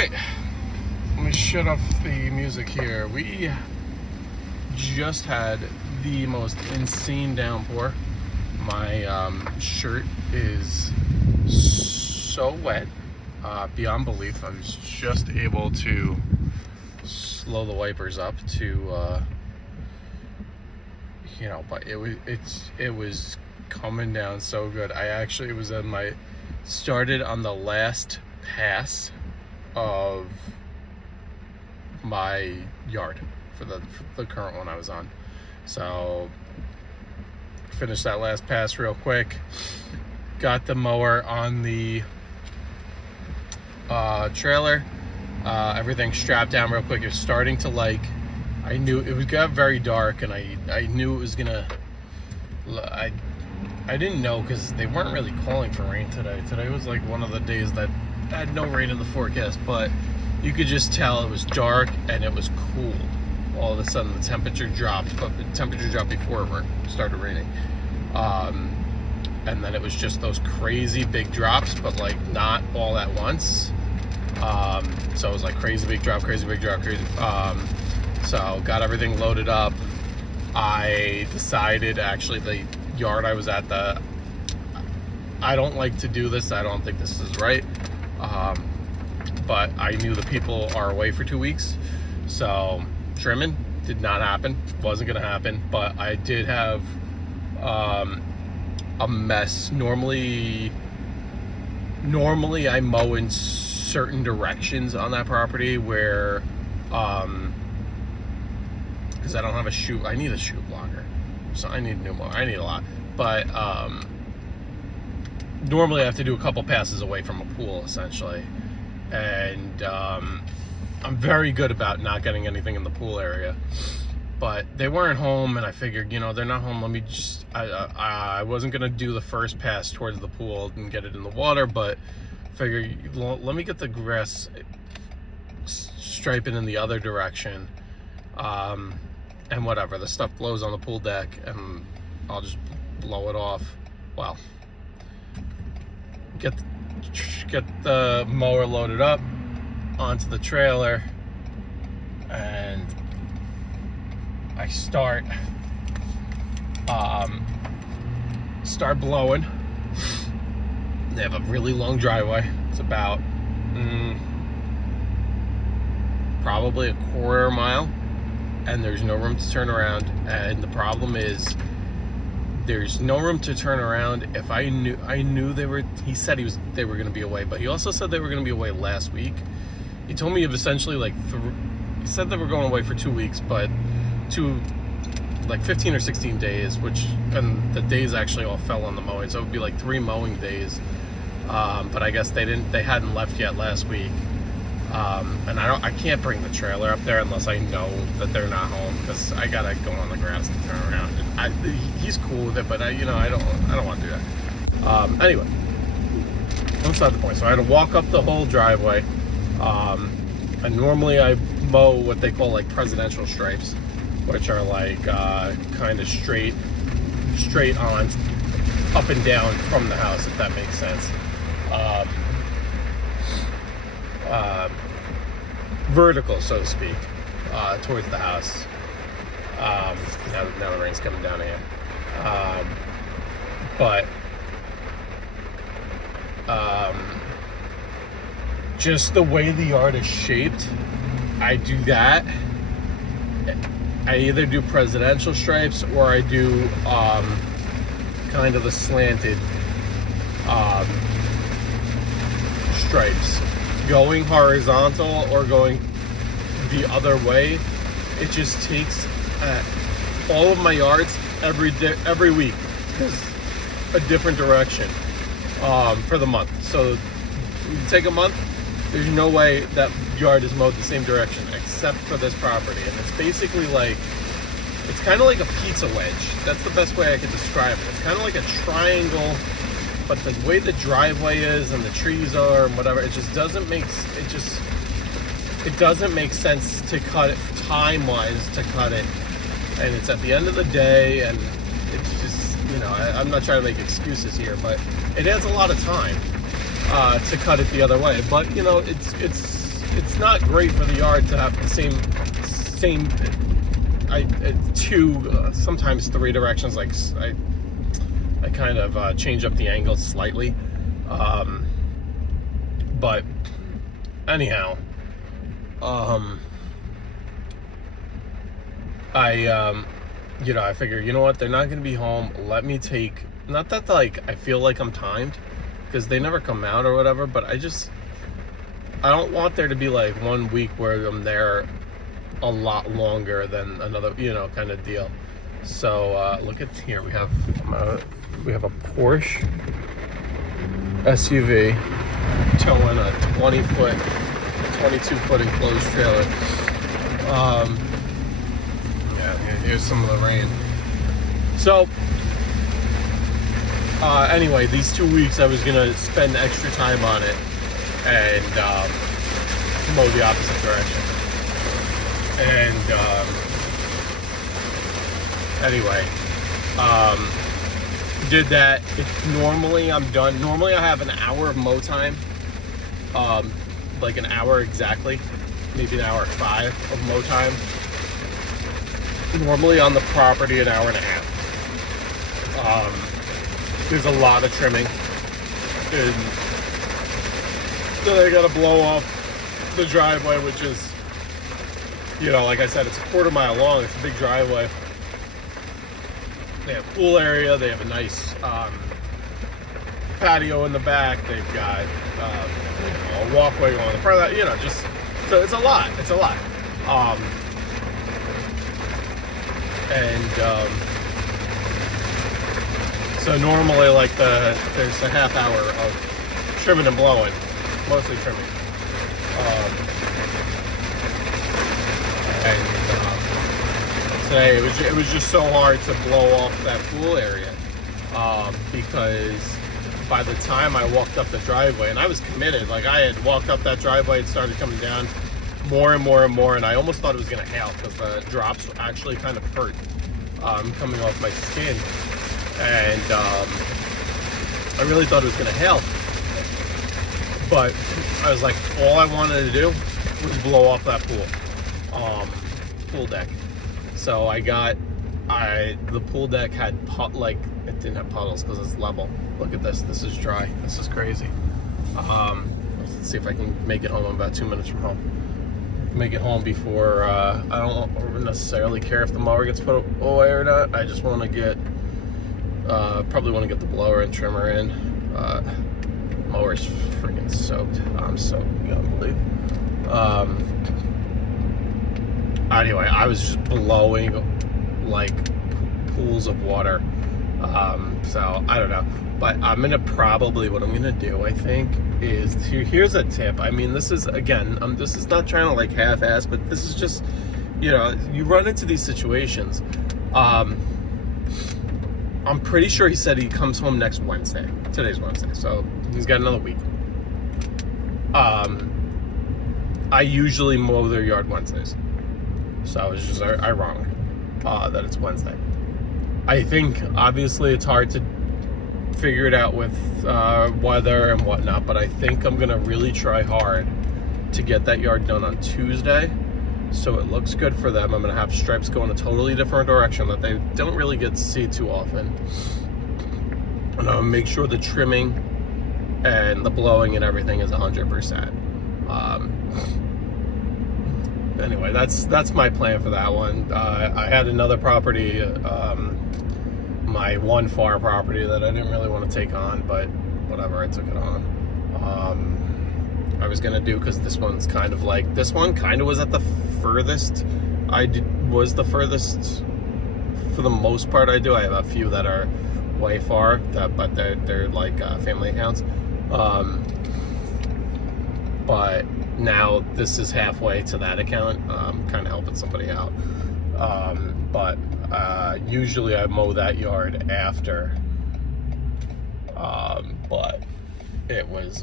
Alright, let me shut off the music here. We just had the most insane downpour. My shirt is so wet, beyond belief. I was just able to slow the wipers up to, but it was coming down so good. It was started on the last pass of my yard for the current one I was on. So finished that last pass real quick, got the mower on the trailer, everything strapped down real quick. It was starting to I knew it got very dark, and I knew it was gonna, I didn't know because they weren't really calling for rain today. Today was like one of the days that had no rain in the forecast, but you could just tell it was dark and it was cool. All of a sudden the temperature dropped, but the temperature dropped before it started raining. And then it was just those crazy big drops, but not all at once. So it was like crazy big drop, crazy big drop, crazy. So got everything loaded up. I decided, actually, the yard I was at, I don't like to do this. I don't think this is right. But I knew the people are away for 2 weeks. So trimming did not happen. Wasn't going to happen. But I did have a mess. Normally I mow in certain directions on that property where, because I don't have a chute. I need a chute blocker. So I need a new mower. I need a lot. But normally I have to do a couple passes away from a pool, essentially. And I'm very good about not getting anything in the pool area. But they weren't home, and I figured, they're not home. Let me just, I wasn't going to do the first pass towards the pool and get it in the water, but figured, let me get the grass striping in the other direction. And whatever, the stuff blows on the pool deck, and I'll just blow it off. Well, get the mower loaded up onto the trailer, and I start blowing. They have a really long driveway. It's about probably a quarter mile, and there's no room to turn around. And the problem is, there's no room to turn around. If I knew he said they were going to be away, but he also said they were going to be away last week. He told me of essentially he said they were going away for 2 weeks, but 15 or 16 days, and the days actually all fell on the mowing, so it would be 3 mowing days. But I guess they hadn't left yet last week. And I can't bring the trailer up there unless I know that they're not home, because I gotta go on the grass to turn around. And he's cool with it, but I don't want to do that. Anyway, that's not the point. So I had to walk up the whole driveway. And normally I mow what they call presidential stripes, which are kind of straight on, up and down from the house, if that makes sense. Vertical, so to speak, towards the house. Now the rain's coming down again. But just the way the yard is shaped, I do that. I either do presidential stripes, or I do kind of the slanted stripes. Going horizontal or going the other way, it just takes all of my yards every week is a different direction for the month. So you take a month, there's no way that yard is mowed the same direction except for this property. And it's basically it's kind of like a pizza wedge. That's the best way I could describe it. It's kind of like a triangle, but the way the driveway is and the trees are and whatever, it doesn't make sense to cut it time-wise, to cut it. And it's at the end of the day, and it's just, I'm not trying to make excuses here, but it adds a lot of time to cut it the other way. But, it's it's not great for the yard to have the same two, sometimes three directions. Like I kind of change up the angle slightly, but anyhow, I figure, you know what, they're not going to be home. Let me take, not that like I feel like I'm timed, because they never come out or whatever, but I don't want there to be like 1 week where I'm there a lot longer than another, kind of deal. So look at here, we have a Porsche SUV towing a 20-foot, 22-foot enclosed trailer. Here's some of the rain. So anyway, these 2 weeks I was gonna spend extra time on it and mow the opposite direction. And anyway, did that. Normally I'm done. Normally I have an hour of mow time, like an hour exactly, maybe an hour 5 of mow time. Normally on the property, an hour and a half. There's a lot of trimming, and then I gotta blow off the driveway, which is, like I said, it's a quarter mile long. It's a big driveway. They have a pool area. They have a nice patio in the back. They've got a walkway going in front of that. Just so it's a lot. It's a lot. So normally, like there's a half hour of trimming and blowing, mostly trimming. Today it was just so hard to blow off that pool area, because by the time I walked up the driveway, and I was committed, like I had walked up that driveway and started coming down more and more and more, and I almost thought it was going to hail because the drops actually kind of hurt coming off my skin, and I really thought it was going to hail, but I was like, all I wanted to do was blow off that pool deck. So the pool deck had it didn't have puddles because it's level. Look at this. This is dry. This is crazy. Let's see if I can make it home. I'm about 2 minutes from home. Make it home before, I don't necessarily care if the mower gets put away or not. I just want to get, probably want to get the blower and trimmer in. Mower's freaking soaked. I'm soaked, you gotta believe. Anyway, I was just blowing like pools of water. So I don't know, but I'm gonna probably, what I'm gonna do, I think, is here's a tip. I mean, this is, again, this is not trying to like half-ass, but this is just, you run into these situations. I'm pretty sure he said he comes home next Wednesday. Today's Wednesday, so he's got another week. I usually mow their yard Wednesdays, so it's just ironic that it's Wednesday. I think obviously it's hard to figure it out with weather and whatnot, but I think I'm gonna really try hard to get that yard done on Tuesday, so it looks good for them. I'm gonna have stripes go in a totally different direction that they don't really get to see too often, and I'll make sure the trimming and the blowing and everything is 100%. Anyway, that's my plan for that one. I had another property, my one far property, that I didn't really want to take on, but whatever, I took it on. I was gonna do, because this one's kind of like, this one kind of was at the furthest. Was the furthest for the most part. I have a few that are way far, but they're like family accounts. But now this is halfway to that account, kind of helping somebody out. But usually I mow that yard after, but it was,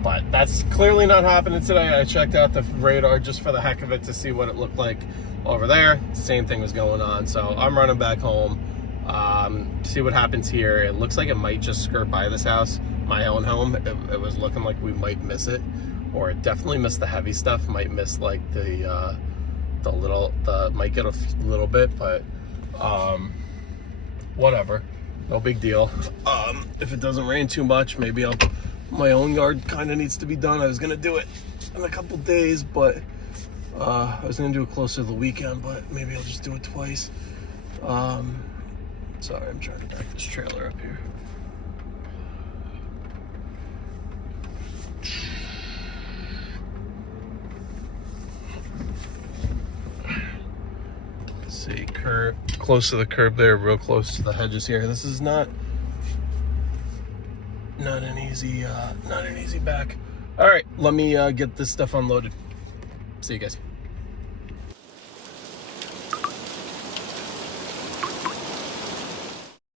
but that's clearly not happening today. I checked out the radar just for the heck of it to see what it looked like over there. Same thing was going on, so I'm running back home, see what happens here. It looks like it might just skirt by this house. my own home, it was looking like we might miss it, or definitely miss the heavy stuff. Might miss like the might get a little bit, but whatever, no big deal. If it doesn't rain too much, maybe my own yard kind of needs to be done. I was gonna do it in a couple days, but I was gonna do it closer to the weekend, but maybe I'll just do it twice. Sorry, I'm trying to back this trailer up here. Let's see, curb, close to the curb there, real close to the hedges here. This is not an easy back. All right, let me get this stuff unloaded. See you guys.